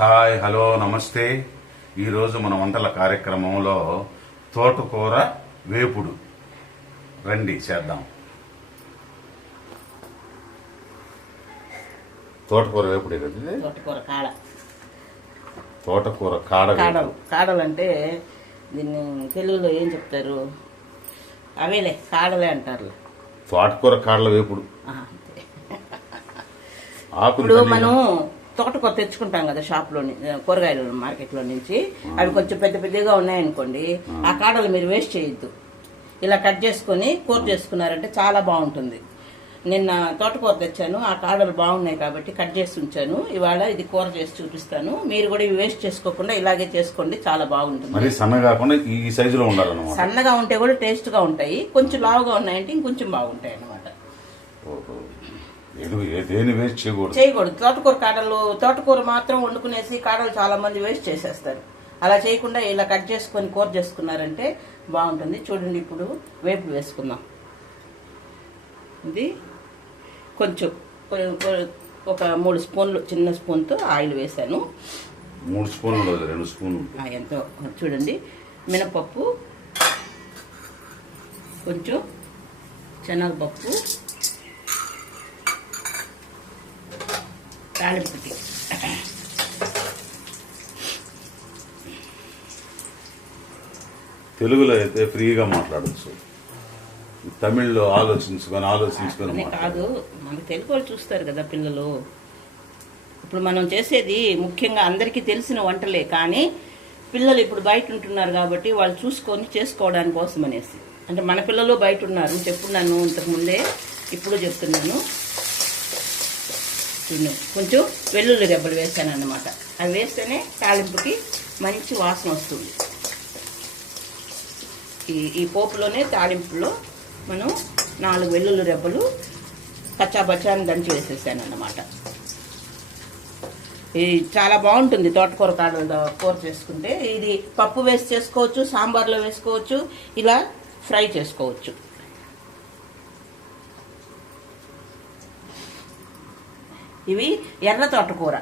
Hi hello నమస్తే. ఈరోజు మన వంటల కార్యక్రమంలో తోటకూర వేపుడు రండి చేద్దాం. తోటకూర వేపుడే కదా. తోటకూర కాడలు అంటే దీన్ని తెలుగులో ఏం చెప్తారు? అవేలే కాడలే అంటారు. తోటకూర కాడల వేపుడు. ఇప్పుడు మనం తోటకూర తెచ్చుకుంటాం కదా షాప్లోని, కూరగాయల మార్కెట్లో నుంచి. అవి కొంచెం పెద్ద పెద్దగా ఉన్నాయనుకోండి, ఆ కాడలు మీరు వేస్ట్ చేయొద్దు. ఇలా కట్ చేసుకుని కూర చేసుకున్నారంటే చాలా బాగుంటుంది. నిన్న తోటకూర తెచ్చాను, ఆ కాడలు బాగున్నాయి కాబట్టి కట్ చేసి ఉంచాను. ఇవాళ ఇది కూర చేసి చూపిస్తాను. మీరు కూడా ఇవి వేస్ట్ చేసుకోకుండా ఇలాగే చేసుకోండి, చాలా బాగుంటుంది. మరి సన్నగా ఈ సైజులో ఉండాలన్నమాట. సన్నగా ఉంటే కూడా టేస్ట్ గా ఉంటాయి, కొంచెం లావుగా ఉన్నాయంటే ఇంకొంచెం బాగుంటాయి అన్నమాట. దేని వేస్ట్ చేయకూడదు. తోటకూర మాత్రం వండుకునేసి కాడలు చాలా మంది వేస్ట్ చేసేస్తారు. అలా చేయకుండా ఇలా కట్ చేసుకొని కూర చేసుకున్నారంటే బాగుంటుంది. చూడండి, ఇప్పుడు వేపు వేసుకుందాం. ఇది కొంచెం ఒక 3 స్పూన్లు, చిన్న స్పూన్తో ఆయిల్ వేసాను. 3 స్పూన్లు 2 స్పూన్లు ఎంతో. చూడండి, మినపప్పు, కొంచెం శనగపప్పు, తాలింపుకి తెలుగులో అయితే ఫ్రీగా మాట్లాడచ్చు, తమిళ్లో ఆలోచించుకొని కాదు. మనకి తెలుగు వాళ్ళు చూస్తారు కదా పిల్లలు. ఇప్పుడు మనం చేసేది ముఖ్యంగా అందరికీ తెలిసిన వంటలే, కానీ పిల్లలు ఇప్పుడు బయట ఉంటున్నారు కాబట్టి వాళ్ళు చూసుకొని చేసుకోవడానికి కోసం అనేసి. అంటే మన పిల్లలు బయట ఉన్నారు, చెప్పున్నాను ఇంతకుముందే, ఇప్పుడు చెప్తున్నాను. కొంచెం వెల్లుల్లి రెబ్బలు వేసాను అన్నమాట. అవి వేస్తేనే తాలింపుకి మంచి వాసన వస్తుంది. ఈ పోపులోనే తాలింపులో మనం 4 వెల్లుల్లి రెబ్బలు కచ్చాబచ్చాని దంచి వేసేసాను అన్నమాట. ఇది చాలా బాగుంటుంది తోటకూర కాడల కూర చేసుకుంటే. ఇది పప్పు వేసి చేసుకోవచ్చు, సాంబార్లో వేసుకోవచ్చు, ఇలా ఫ్రై చేసుకోవచ్చు. ఇవి ఎర్ర తోటకూర.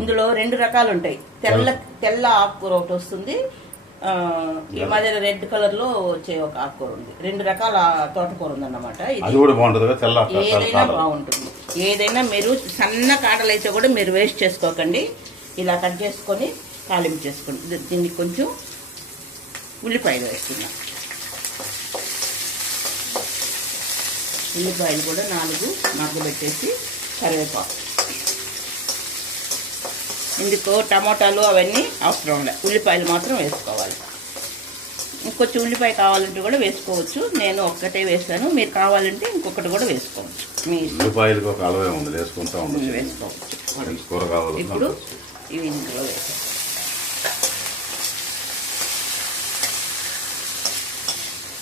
ఇందులో 2 రకాలు ఉంటాయి. తెల్ల ఆకుకూర ఒకటి వస్తుంది, ఈ మధ్య రెడ్ కలర్ లో వచ్చే ఒక ఆకుకూర ఉంది. 2 రకాల తోటకూర ఉందన్నమాట. ఏదైనా బాగుంటుంది. ఏదైనా మీరు సన్న కాడలు అయితే కూడా మీరు వేస్ట్ చేసుకోకండి. ఇలా కట్ చేసుకొని తాలింపు చేసుకోండి. దీనికి కొంచెం ఉల్లిపాయలు వేస్తున్నాం. ఉల్లిపాయలు కూడా 4 మగ్గబెట్టేసి, కరివేపాకు. ఇందుకు టమోటాలు అవన్నీ అవసరం లేదు, ఉల్లిపాయలు మాత్రం వేసుకోవాలి. ఇంకొంచెం ఉల్లిపాయ కావాలంటే కూడా వేసుకోవచ్చు. నేను ఒక్కటే వేసాను, మీరు కావాలంటే ఇంకొకటి కూడా వేసుకోవచ్చు. వేసుకోవచ్చు. ఇప్పుడు ఇవి ఇందులో వేసాను.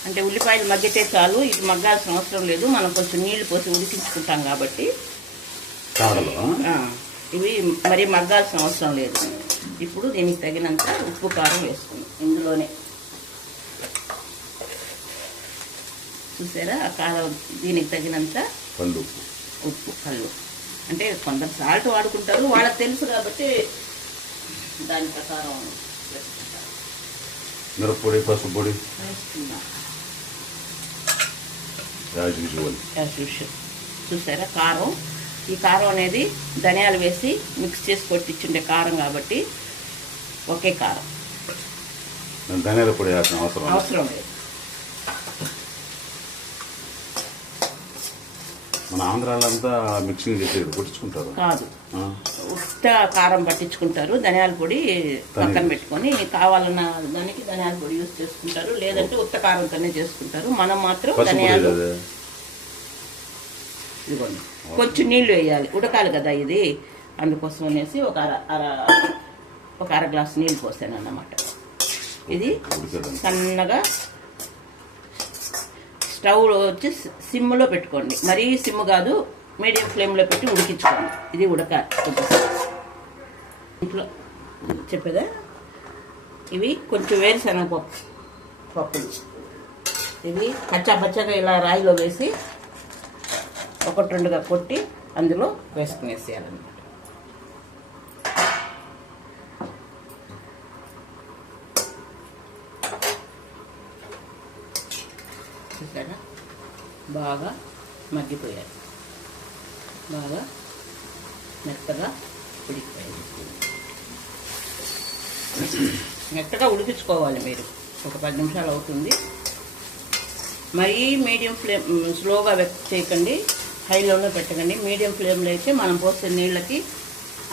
అంటే ఉల్లిపాయలు మగ్గితే చాలు, ఇది మగ్గాల్సిన అవసరం లేదు. మనం కొంచెం నీళ్లు పోసి ఉడికించుకుంటాం కాబట్టి ఇవి మరి మగ్గాల్సిన అవసరం లేదు. ఇప్పుడు దీనికి తగినంత ఉప్పు, కారం వేసుకుందాం. ఇందులోనే చూసారా, ఆ కారం దీనికి తగినంత ఉప్పు, కళ్ళు. అంటే కొందరు సాల్ట్ వాడుకుంటారు, వాళ్ళకి తెలుసు కాబట్టి దాని ప్రకారం వేసుకుంటారు. మిరప్పొడి, పసుపు పొడి వేసుకుందాం. చూసారా కారం. ఈ కారం అనేది ధనియాలు వేసి మిక్స్ చేసి కొట్టించుండే కారం కాబట్టి ఒకే కారం, ధనియాల పొడి అవసరం లేదు. మన ఆంధ్రాలో అంతా మిక్సింగ్ చేసి కొట్టించుకుంటారు కాదు, ఉత్త కారం పట్టించుకుంటారు. ధనియాల పొడి పక్కన పెట్టుకొని కావాలన్న దానికి ధనియాల పొడి యూజ్ చేసుకుంటారు, లేదంటే ఉత్త కారంతోనే చేసుకుంటారు. మనం మాత్రం ధనియాలు ఇదిగోండి, కొంచెం నీళ్లు వేయాలి, ఉడకాలి కదా ఇది. అందుకోసం అనేసి ఒక అర గ్లాస్ నీళ్ళు పోసాను అన్నమాట. ఇది సన్నగా స్టవ్ వచ్చి సిమ్లో పెట్టుకోండి. మరీ సిమ్ కాదు, మీడియం ఫ్లేమ్లో పెట్టి ఉడికించుకోండి. ఇది ఉడకాలి. ఇంట్లో చెప్పేదా, ఇవి కొంచెం వేరుశనగ పప్పులు. ఇవి పచ్చగా ఇలా రాయిలో వేసి 1-2గా కొట్టి అందులో వేసుకునేసేయాలన్నమాట. చూసారా బాగా మగ్గిపోయాయి, బాగా మెత్తగా ఉడికిపోయాయి. మెత్తగా ఉడికించుకోవాలి మీరు, ఒక 10 నిమిషాలు అవుతుంది. మరీ మీడియం ఫ్లేమ్ స్లోగా చేయకండి, హైలోనే పెట్టకండి. మీడియం ఫ్లేమ్లో అయితే మనం పోసే నీళ్ళకి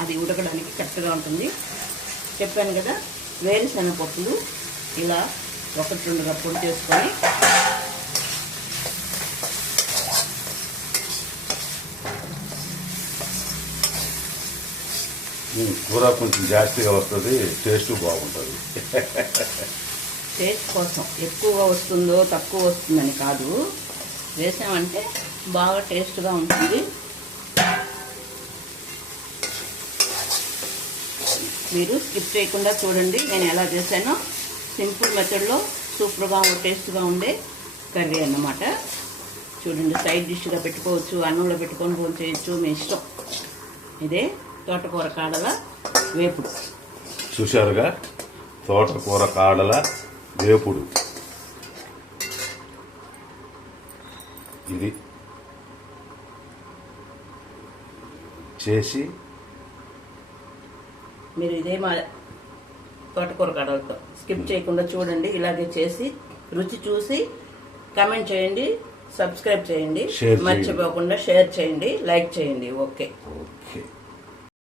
అది ఉడకడానికి కరెక్ట్గా ఉంటుంది. చెప్పాను కదా, వేరుశనగ పప్పులు ఇలా 1-2 కప్పులు చేసుకొని కూర కొంచెం జాస్తిగా వస్తుంది, టేస్ట్ బాగుంటుంది. టేస్ట్ కోసం ఎక్కువగా వస్తుందో తక్కువ వస్తుందని కాదు, వేసామంటే బాగా టేస్ట్గా ఉంటుంది. మీరు స్కిప్ చేయకుండా చూడండి నేను ఎలా చేశానో. సింపుల్ మెథడ్లో సూపర్గా టేస్ట్గా ఉండే కర్రీ అన్నమాట. చూడండి, సైడ్ డిష్గా పెట్టుకోవచ్చు, అన్నంలో పెట్టుకొని భోజనం చేయొచ్చు, మీ ఇష్టం. ఇదే తోటకూర కాడల వేపుడు. చూశారుగా, తోటకూర కాడల వేపుడు. ఇది చేసి మీరు ఇదే మా తోటకూర కాడలతో స్కిప్ చేయకుండా చూడండి. ఇలాగే చేసి రుచి చూసి కామెంట్ చేయండి, సబ్స్క్రైబ్ చేయండి, మర్చిపోకుండా షేర్ చేయండి, లైక్ చేయండి. ఓకే.